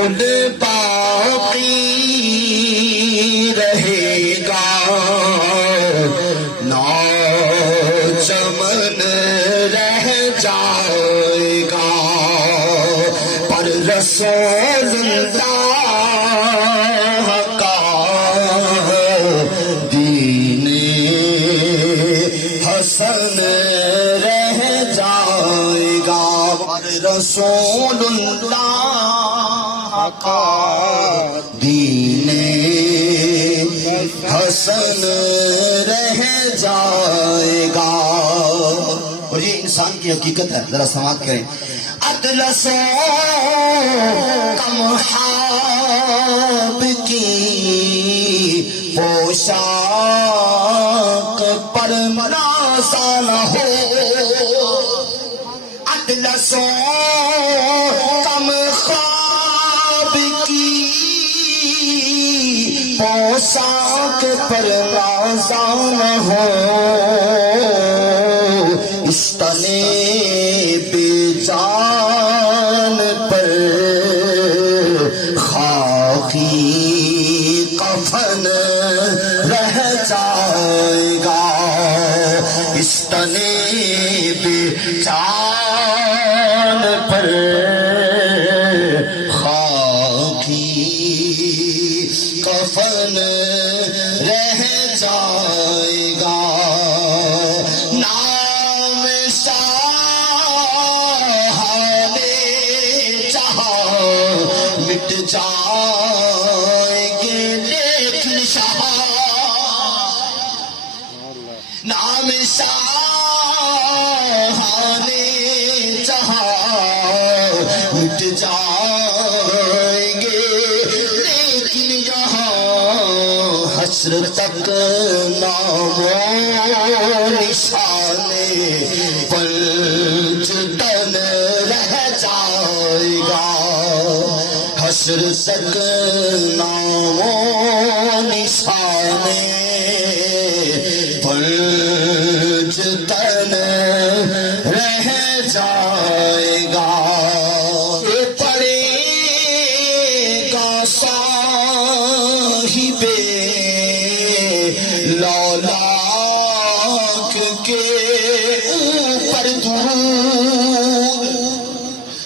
رسول باقی رہے گا چمن رہ جائے گا پر رسول اللہ کا دین حسن رہ جائے گا پر رسول اللہ کا دین حسن رہ جائے گا۔ اور یہ انسان کی حقیقت ہے، ذرا سماعت کریں۔ اطلس کمحاب کی پوشاک پر مناسا نہ ہو، اطلس کمخواب کی پوشاک پر نازا نہ ہو، اس تنے بے جان پر خاکی کفن رہ جائے گا، اس تنے بے جان پر خاکی کفن رہ جائے گا۔ نام شاہ نے چاہا مٹ جائیں گے لیکن شاہ، نام شاہ نے چاہا مٹ جائیں گے لیکن یہاں حشر تک نام و نشان پلچتن رہ جائے گا، حشر تک نام و نشان پلچتن رہ جائے گا۔ یہ پڑے گا صاحب لولاک کے اوپر درود،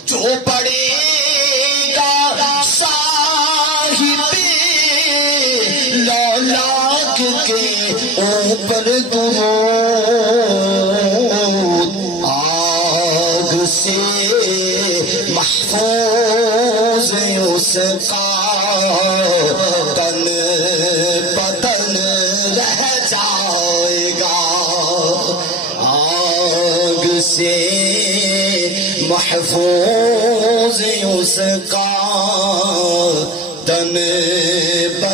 جو پڑے گا صاحب لولاک کے اوپر درود، آگ سے محفوظ اس کا تن بدن رہ جائے گا، آگ سے محفوظ اس کا تن بدن